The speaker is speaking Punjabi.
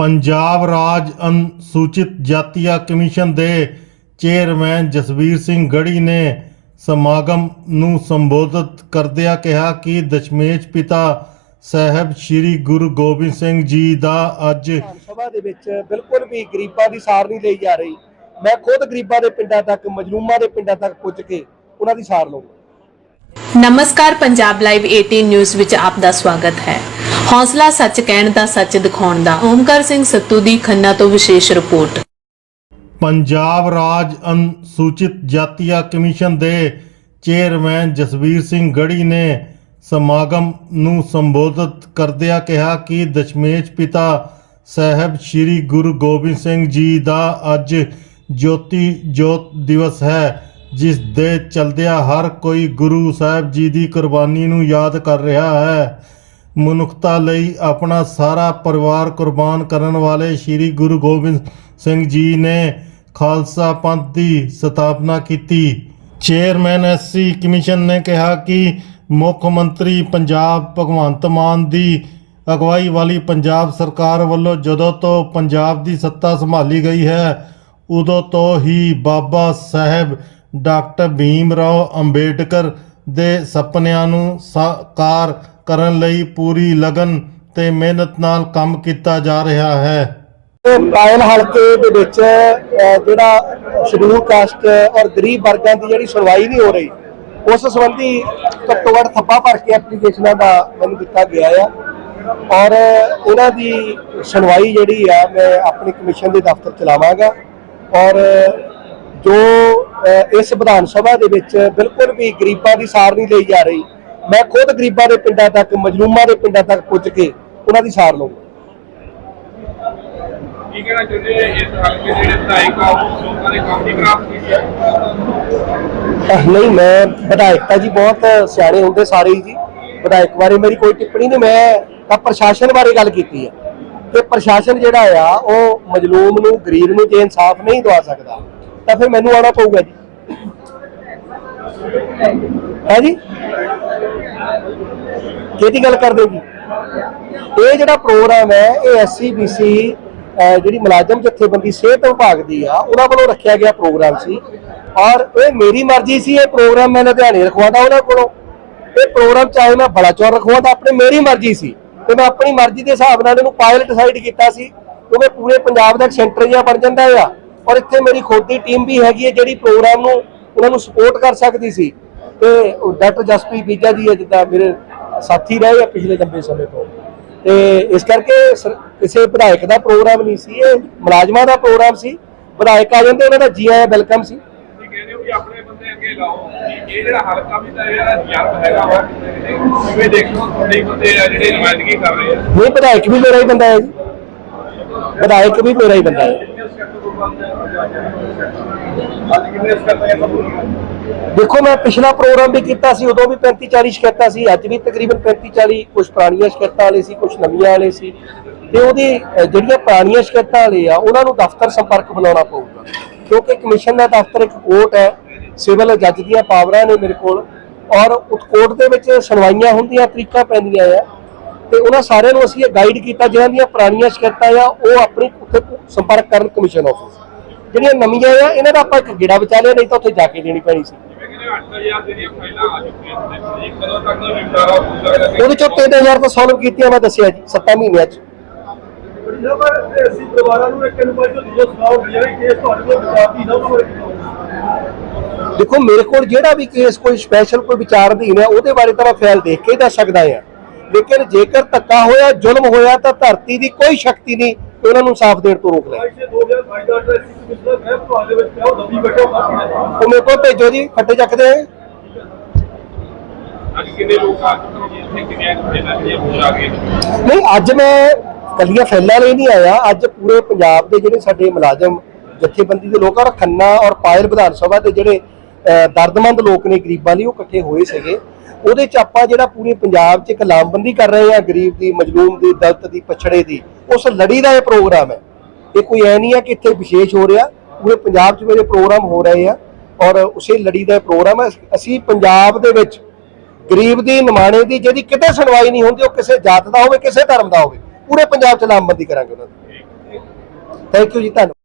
ਪੰਜਾਬ ਰਾਜ ਅਨੁਸੂਚਿਤ ਜਾਤੀਆ ਕਮਿਸ਼ਨ ਦੇ ਚੇਅਰਮੈਨ ਜਸਵੀਰ ਸਿੰਘ ਗੜੀ ਨੇ ਸਮਾਗਮ ਨੂੰ ਸੰਬੋਧਿਤ ਕਰਦਿਆਂ ਕਿਹਾ ਕਿ ਦਸ਼ਮੇਸ਼ ਪਿਤਾ ਸਾਹਿਬ ਸ੍ਰੀ ਗੁਰੂ ਗੋਬਿੰਦ ਸਿੰਘ ਜੀ ਦਾ ਅੱਜ ਸਭਾ ਦੇ ਵਿੱਚ ਬਿਲਕੁਲ ਵੀ ਗਰੀਬਾਂ ਦੀ ਸਾਰ ਨਹੀਂ ਲਈ ਜਾ ਰਹੀ। ਮੈਂ ਖੁਦ ਗਰੀਬਾਂ ਦੇ ਪਿੰਡਾਂ ਤੱਕ ਮਜਲੂਮਾਂ ਦੇ ਪਿੰਡਾਂ ਤੱਕ ਪੁੱਜ ਕੇ ਉਹਨਾਂ ਦੀ ਸਾਰ ਲਵਾਂਗਾ ਨਮਸਕਾਰ ਪੰਜਾਬ ਲਾਈਵ 18 ਨਿਊਜ਼ ਵਿੱਚ ਆਪ ਦਾ ਸਵਾਗਤ ਹੈ। ਹੌਸਲਾ ਸੱਚ ਕਹਿਣ ਦਾ, ਸੱਚ ਦਿਖਾਉਣ ਦਾ। ਓਮਕਾਰ ਸਿੰਘ ਸੱਤੂ ਦੀ ਖੰਨਾ ਤੋਂ ਵਿਸ਼ੇਸ਼ ਰਿਪੋਰਟ। ਪੰਜਾਬ ਰਾਜ ਅਨੁਸੂਚਿਤ ਜਾਤੀਆ ਕਮਿਸ਼ਨ ਦੇ ਚੇਅਰਮੈਨ ਜਸਵੀਰ ਸਿੰਘ ਗੜੀ ਨੇ ਸਮਾਗਮ ਨੂੰ ਸੰਬੋਧਿਤ ਕਰਦਿਆਂ ਕਿਹਾ ਕਿ ਦਸ਼ਮੇਸ਼ ਪਿਤਾ ਸਾਹਿਬ ਸ੍ਰੀ ਗੁਰੂ ਗੋਬਿੰਦ ਸਿੰਘ ਜੀ ਦਾ ਅੱਜ ਜੋਤੀ ਜੋਤ ਦਿਵਸ ਹੈ, ਜਿਸ ਦੇ ਚਲਦਿਆਂ ਹਰ ਕੋਈ ਗੁਰੂ ਸਾਹਿਬ ਜੀ ਦੀ ਕੁਰਬਾਨੀ ਨੂੰ ਯਾਦ ਕਰ ਰਿਹਾ ਹੈ। ਮਨੁੱਖਤਾ ਲਈ ਆਪਣਾ ਸਾਰਾ ਪਰਿਵਾਰ ਕੁਰਬਾਨ ਕਰਨ ਵਾਲੇ ਸ੍ਰੀ ਗੁਰੂ ਗੋਬਿੰਦ ਸਿੰਘ ਜੀ ਨੇ ਖਾਲਸਾ ਪੰਥ ਦੀ ਸਥਾਪਨਾ ਕੀਤੀ। ਚੇਅਰਮੈਨ ਐਸਸੀ ਕਮਿਸ਼ਨ ਨੇ ਕਿਹਾ ਕਿ ਮੁੱਖ ਮੰਤਰੀ ਪੰਜਾਬ ਭਗਵੰਤ ਮਾਨ ਦੀ ਅਗਵਾਈ ਵਾਲੀ ਪੰਜਾਬ ਸਰਕਾਰ ਵੱਲੋਂ ਜਦੋਂ ਤੋਂ ਪੰਜਾਬ ਦੀ ਸੱਤਾ ਸੰਭਾਲੀ ਗਈ ਹੈ, ਉਦੋਂ ਤੋਂ ਹੀ ਬਾਬਾ ਸਾਹਿਬ ਡਾਕਟਰ ਭੀਮ ਰਾਓ ਅੰਬੇਡਕਰ ਦੇ ਸੁਪਨਿਆਂ ਨੂੰ ਸਾਕਾਰ ਕਰਨ ਲਈ ਪੂਰੀ ਲਗਨ ਤੇ ਮਿਹਨਤ ਨਾਲ ਕੰਮ ਕੀਤਾ ਜਾ ਰਿਹਾ ਹੈ। ਕਾਇਲ ਹਲਕੇ ਦੇ ਵਿੱਚ ਜਿਹੜਾ ਸ਼ਡਿਊਲ ਕਾਸਟ ਔਰ ਗਰੀਬ ਵਰਗਾਂ ਦੀ ਜਿਹੜੀ ਸੁਣਵਾਈ ਨਹੀਂ ਹੋ ਰਹੀ, ਉਸ ਸੰਬੰਧੀ ਘੱਟੋ ਘੱਟ ਥੱਪਾ ਭਰ ਕੇ ਐਪਲੀਕੇਸ਼ਨਾਂ ਦਾ ਮੈਨੂੰ ਦਿੱਤਾ ਗਿਆ ਆ। ਔਰ ਉਹਨਾਂ ਦੀ ਸੁਣਵਾਈ ਜਿਹੜੀ ਆ, ਮੈਂ ਆਪਣੀ ਕਮਿਸ਼ਨ ਦੇ ਦਫ਼ਤਰ ਚਲਾਵਾਂਗਾ ਔਰ ਜੋ ਇਸ ਵਿਧਾਨ ਸਭਾ ਦੇ ਵਿੱਚ ਬਿਲਕੁਲ ਵੀ ਗਰੀਬਾਂ ਦੀ ਸਾਰ ਨਹੀਂ ਲਈ ਜਾ ਰਹੀ ਮੈਂ ਖੁਦ ਗਰੀਬਾਂ ਦੇ ਪਿੰਡਾਂ ਤੱਕ ਮਜਲੂਮਾਂ ਦੇ ਪਿੰਡਾਂ ਤੱਕ ਪੁੱਜ ਕੇ ਉਹਨਾਂ ਦੀ ਸਾਰ ਲਵਾਂਗਾ ਕੀ ਕਹਿਣਾ ਚਾਹੁੰਦੇ ਹੋ ਇਸ ਹਲਕੇ ਦੇ ਜਿਹੜੇ ਵਿਧਾਇਕ ਆ ਉਹ ਲੋਕਾਂ ਦੇ ਕੰਮ ਦੀ ਖਰਾਬ ਕੀਤੀ? ਹੈ ਅਹ ਨਹੀਂ ਮੈਂ ਵਿਧਾਇਕ ਤਾਂ ਜੀ ਬਹੁਤ ਸਿਆਣੇ ਹੁੰਦੇ ਸਾਰੇ ਜੀ। ਵਿਧਾਇਕ ਬਾਰੇ ਮੇਰੀ ਕੋਈ ਟਿੱਪਣੀ ਨਹੀਂ ਮੈਂ ਤਾਂ ਪ੍ਰਸ਼ਾਸਨ ਬਾਰੇ ਗੱਲ ਕੀਤੀ ਹੈ ਕਿ ਪ੍ਰਸ਼ਾਸਨ ਜਿਹੜਾ ਆ ਉਹ ਮਜਲੂਮ ਨੂੰ ਗਰੀਬ ਨੂੰ ਜੇ ਇਨਸਾਫ ਨਹੀਂ ਦਵਾ ਸਕਦਾ ਤਾਂ ਫਿਰ ਮੈਨੂੰ ਆਉਣਾ ਪਊਗਾ ਜੀ। ਹੈ ਜੀ? ਕਿਹਦੀ ਗੱਲ ਕਰਦੇ ਜੀ। ਇਹ ਜਿਹੜਾ ਪ੍ਰੋਗਰਾਮ ਹੈ, ਇਹ ਐਸਸੀਬੀਸੀ ਜਿਹੜੀ ਮੁਲਾਜ਼ਮ ਜਥੇਬੰਦੀ ਸਿਹਤ ਵਿਭਾਗ ਦੀ ਆ, ਉਹਨਾਂ ਵੱਲੋਂ ਰੱਖਿਆ ਗਿਆ ਪ੍ਰੋਗਰਾਮ ਸੀ। ਔਰ ਇਹ ਮੇਰੀ ਮਰਜ਼ੀ ਸੀ, ਇਹ ਪ੍ਰੋਗਰਾਮ ਮੈਂ ਲੁਧਿਆਣੇ ਰਖਵਾਉਂਦਾ ਉਹਨਾਂ ਕੋਲੋਂ। ਇਹ ਪ੍ਰੋਗਰਾਮ ਚਾਹੇ ਮੈਂ ਬੜਾ ਰਖਵਾਦਾ ਆਪਣੇ ਮੇਰੀ ਮਰਜ਼ੀ ਸੀ। ਤੇ ਮੈਂ ਆਪਣੀ ਮਰਜ਼ੀ ਦੇ ਹਿਸਾਬ ਨਾਲ ਇਹਨੂੰ ਪਾਇਲਟ ਡਿਸਾਈਡ ਕੀਤਾ ਸੀ। ਕਿਉਂਕਿ ਪੂਰੇ ਪੰਜਾਬ ਦਾ ਇੱਕ ਸੈਂਟਰ ਜਿਹਾ ਬਣ ਜਾਂਦਾ ਆ। ਔਰ ਇੱਥੇ ਮੇਰੀ ਖੁਦ ਦੀ ਟੀਮ ਵੀ ਹੈਗੀ ਹੈ ਜਿਹੜੀ ਪ੍ਰੋਗਰਾਮ ਨੂੰ ਉਹਨਾਂ ਨੂੰ ਸਪੋਰਟ ਕਰ ਸਕਦੀ ਸੀ। ਤੇ ਡਾਕਟਰ ਜਸਪ੍ਰੀਤ ਬੀਜਾ ਜੀ ਹੈ, ਜਿੱਦਾਂ ਮੇਰੇ ਸਾਥੀ ਰਹੇ ਆ ਪਿਛਲੇ ਲੰਬੇ ਸਮੇਂ ਤੋਂ। ਤੇ ਇਸ ਕਰਕੇ ਕਿਸੇ ਵਿਧਾਇਕ ਦਾ ਪ੍ਰੋਗਰਾਮ ਨਹੀਂ ਸੀ ਇਹ ਮੁਲਾਜ਼ਮਾਂ ਦਾ ਪ੍ਰੋਗਰਾਮ ਸੀ। ਵਿਧਾਇਕ ਆ ਜਾਂਦੇ ਉਹਨਾਂ ਦਾ ਜੀ ਆਇਆ ਵੈਲਕਮ ਸੀ। ਆਪਣੇ ਬੰਦੇ ਅੱਗੇ ਲਾਓ। ਇਹ ਜਿਹੜਾ ਹਲਕਾ ਵੀ ਤਾਂ ਇਹਦਾ ਜਨਮ ਹੈਗਾ ਵਾ ਕਿਵੇਂ ਦੇਖੋ ਤੁਹਾਡੇ ਬੰਦੇ ਆ ਜਿਹੜੇ ਨੁਮਾਇੰਦਗੀ ਕਰ ਰਹੇ ਆ। ਨਹੀਂ ਵਿਧਾਇਕ ਵੀ ਮੇਰਾ ਹੀ ਬੰਦਾ ਹੈ ਜੀ। ਵਿਧਾਇਕ ਵੀ ਮੇਰਾ ਹੀ ਬੰਦਾ ਹੈ? ਅੱਜ ਕਿੰਨੇ ਸਕੱਤੇ ਆ ਦੇਖੋ, ਮੈਂ ਪਿਛਲਾ ਪ੍ਰੋਗਰਾਮ ਵੀ ਕੀਤਾ ਸੀ, ਉਦੋਂ ਵੀ 35 40 ਸ਼ਿਕਾਇਤਾਂ ਸੀ, ਅੱਜ ਵੀ ਤਕਰੀਬਨ 35 40 ਕੁਝ ਪੁਰਾਣੀਆਂ ਸ਼ਿਕਾਇਤਾਂ ਵਾਲੇ ਸੀ ਕੁਝ ਨਵੀਆਂ ਵਾਲੇ ਸੀ। ਤੇ ਉਹਦੀ ਜਿਹੜੀਆਂ ਪੁਰਾਣੀਆਂ ਸ਼ਿਕਾਇਤਾਂ ਵਾਲੇ ਆ, ਉਹਨਾਂ ਨੂੰ ਦਫ਼ਤਰ ਸੰਪਰਕ ਬਣਾਉਣਾ ਪਊਗਾ। ਕਿਉਂਕਿ ਕਮਿਸ਼ਨ ਦਾ ਦਫ਼ਤਰ ਇੱਕ ਕੋਰਟ ਹੈ, ਸਿਵਲ ਜੱਜ ਦੀਆਂ ਪਾਵਰਾਂ ਨੇ ਮੇਰੇ ਕੋਲ, ਔਰ ਉਸ ਕੋਰਟ ਦੇ ਵਿੱਚ ਸੁਣਵਾਈਆਂ ਹੁੰਦੀਆਂ, ਤਰੀਕਾਂ ਪੈਂਦੀਆਂ ਆ। ਤੇ ਉਹਨਾਂ ਸਾਰਿਆਂ ਨੂੰ ਅਸੀਂ ਇਹ ਗਾਈਡ ਕੀਤਾ, ਜਿਹਨਾਂ ਦੀਆਂ ਪੁਰਾਣੀਆਂ ਸ਼ਿਕਾਇਤਾਂ ਆ, ਉਹ ਆਪਣੀ ਉੱਥੇ ਸੰਪਰਕ ਕਰਨ ਕਮਿਸ਼ਨ ਆਫਿਸ। ਜਿਹੜੀਆਂ ਨਵੀਆਂ ਆ, ਇਹਨਾਂ ਦਾ ਆਪਾਂ ਇੱਕ ਗੇੜਾ ਬਚਾ ਲਿਆ, ਨਹੀਂ ਤਾਂ ਉੱਥੇ ਜਾ ਕੇ ਦੇਣੀ ਪੈਣੀ ਸੀ। ਉਹਦੇ ਚੋਂ 3000 ਤਾਂ ਸੋਲਵ ਕੀਤੀਆਂ ਮੈਂ ਦੱਸਿਆ ਜੀ 7 ਮਹੀਨਿਆਂ ਚ। ਦੇਖੋ, ਮੇਰੇ ਕੋਲ ਜਿਹੜਾ ਵੀ ਕੇਸ ਕੋਈ ਸਪੈਸ਼ਲ ਕੋਈ ਵਿਚਾਰ ਵਿਚਾਰਧੀਨ ਹੈ ਉਹਦੇ ਬਾਰੇ ਤਾਂ ਮੈਂ ਫੈਲ ਦੇਖ ਕੇ ਦੱਸ ਸਕਦਾ ਹਾਂ ਲੇਕਿਨ ਜੇਕਰ ਧੱਕਾ ਹੋਇਆ, ਜ਼ੁਲਮ ਹੋਇਆ, ਤਾਂ ਧਰਤੀ ਦੀ ਕੋਈ ਸ਼ਕਤੀ ਨਹੀਂ। ਕਿ ਉਹਨਾਂ ਨੂੰ ਸਾਫ਼ ਦੇਣ ਤੋਂ ਰੋਕ ਲੈ ਇਸੇ 2022 ਦਾ ਐਡਰੈਸ ਕਮਿਸ਼ਨਰ ਗ੍ਰਹਿ ਵਿਭਾਗ ਦੇ ਵਿੱਚ ਪਿਆ ਉਹ ਮੇਰੇ ਕੋਲ ਭੇਜੋ ਜੀ ਫੱਟੇ ਚੱਕਦੇ ਆ। ਅੱਜ ਕਿੰਨੇ ਲੋਕ ਨਹੀਂ ਅੱਜ ਮੈਂ ਕੱਲੀਆਂ ਫੈਲਾਂ ਲਈ ਨਹੀਂ ਆਇਆ। ਅੱਜ ਪੂਰੇ ਪੰਜਾਬ ਦੇ ਜਿਹੜੇ ਸਾਡੇ ਮੁਲਾਜ਼ਮ ਜਥੇਬੰਦੀ ਦੇ ਲੋਕ ਆ ਔਰ ਖੰਨਾ ਔਰ ਪਾਇਲ ਵਿਧਾਨ ਸਭਾ ਦੇ ਜਿਹੜੇ ਦਰਦਮੰਦ ਲੋਕ ਨੇ, ਗਰੀਬਾਂ ਲਈ ਉਹ ਇਕੱਠੇ ਹੋਏ ਸੀਗੇ। ਉਹਦੇ ਚ ਆਪਾਂ ਜਿਹੜਾ ਪੂਰੇ ਪੰਜਾਬ 'ਚ ਇੱਕ ਲਾਮਬੰਦੀ ਕਰ ਰਹੇ ਆ ਗਰੀਬ ਦੀ, ਮਜਲੂਮ ਦੀ, ਦਲਤ ਦੀ, ਪਛੜੇ ਦੀ, ਉਸ ਲੜੀ ਦਾ ਇਹ ਪ੍ਰੋਗਰਾਮ ਹੈ। ਇਹ ਕੋਈ ਐ ਨਹੀਂ ਹੈ ਕਿ ਇੱਥੇ ਵਿਸ਼ੇਸ਼ ਹੋ ਰਿਹਾ, ਪੂਰੇ ਪੰਜਾਬ 'ਚ ਮੇਰੇ ਪ੍ਰੋਗਰਾਮ ਹੋ ਰਹੇ ਆ ਔਰ ਉਸੇ ਲੜੀ ਦਾ ਇਹ ਪ੍ਰੋਗਰਾਮ ਹੈ। ਅਸੀਂ ਪੰਜਾਬ ਦੇ ਵਿੱਚ ਗਰੀਬ ਦੀ, ਨਿਮਾਣੇ ਦੀ ਜਿਹਦੀ ਕਿਤੇ ਸੁਣਵਾਈ ਨਹੀਂ ਹੁੰਦੀ, ਉਹ ਕਿਸੇ ਜਾਤ ਦਾ ਹੋਵੇ, ਕਿਸੇ ਧਰਮ ਦਾ ਹੋਵੇ, ਪੂਰੇ ਪੰਜਾਬ 'ਚ ਲਾਮਬੰਦੀ ਕਰਾਂਗੇ ਉਹਨਾਂ ਦੀ। ਥੈਂਕ ਯੂ ਜੀ, ਧੰਨਵਾਦ।